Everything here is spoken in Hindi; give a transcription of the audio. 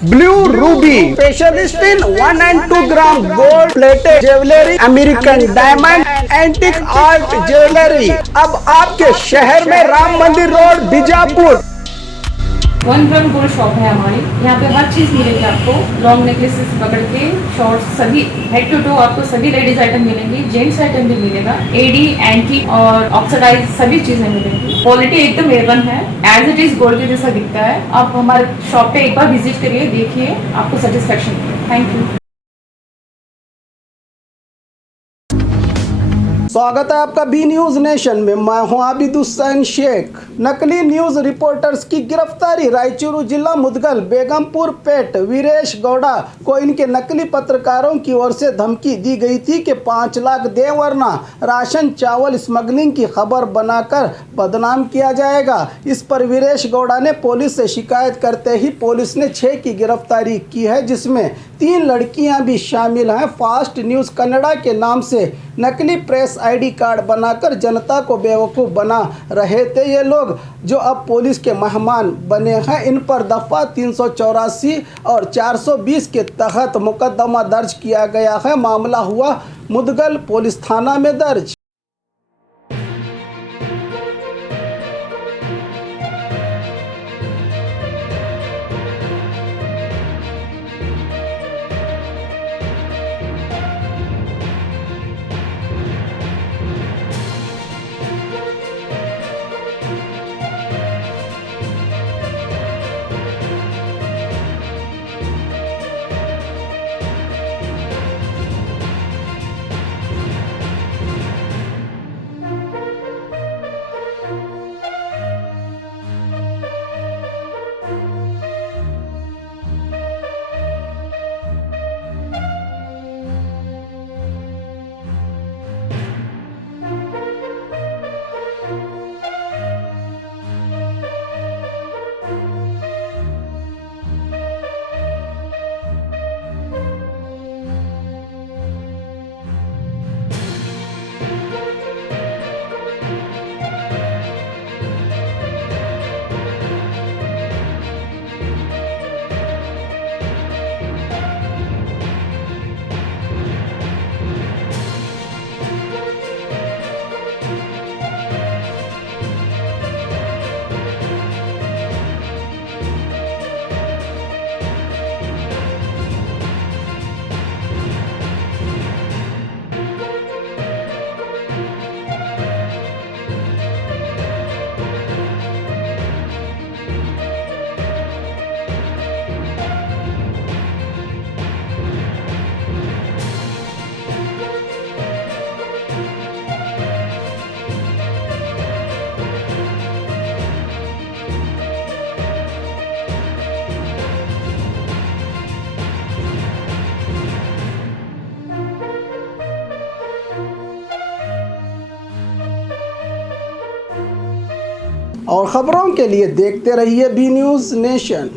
Blue Ruby, specialist in 1 and 2 gram gold plated jewelry, American diamond, antique art jewelry। अब आपके शहर में राम मंदिर road Bijapur. 1 gram gold shop है हमारी। यहाँ पे हर चीज़ मिलेगी आपको। लॉन्ग नेकलेसेस पकड़ के शॉर्ट्स सभी हेड टू टो आपको सभी लेडीज आइटम मिलेंगी। जेंट्स आइटम भी मिलेगा। एडी एंटी और ऑक्सीडाइज सभी चीजें मिलेंगी। क्वालिटी एकदम A1 है। एज इट इज गोल्ड के जैसा दिखता है। आप हमारे शॉप पे एक बार विजिट करिए, देखिए, आपको सेटिस्फेक्शन मिलेगा। Thank you. स्वागत है आपका बी न्यूज नेशन में। मैं हूं आबिद हुसैन शेख। नकली न्यूज रिपोर्टर्स की गिरफ्तारी। रायचूरू जिला मुदगल बेगमपुर पेट वीरेश गौड़ा को इनके नकली पत्रकारों की ओर से धमकी दी गई थी कि 5 लाख दे वरना राशन चावल स्मगलिंग की खबर बनाकर बदनाम किया जाएगा। इस पर वीरेश गौड़ा ने पुलिस से शिकायत करते ही पुलिस ने 6 की गिरफ्तारी की है, जिसमें 3 लड़कियां भी शामिल हैं। फास्ट न्यूज़ कन्नड़ा के नाम से नकली प्रेस आईडी कार्ड बनाकर जनता को बेवकूफ़ बना रहे थे ये लोग, जो अब पुलिस के मेहमान बने हैं। इन पर दफ़ा 384 और 420 के तहत मुकदमा दर्ज किया गया है। मामला हुआ मुदगल पुलिस थाना में दर्ज। और खबरों के लिए देखते रहिए बी न्यूज़ नेशन।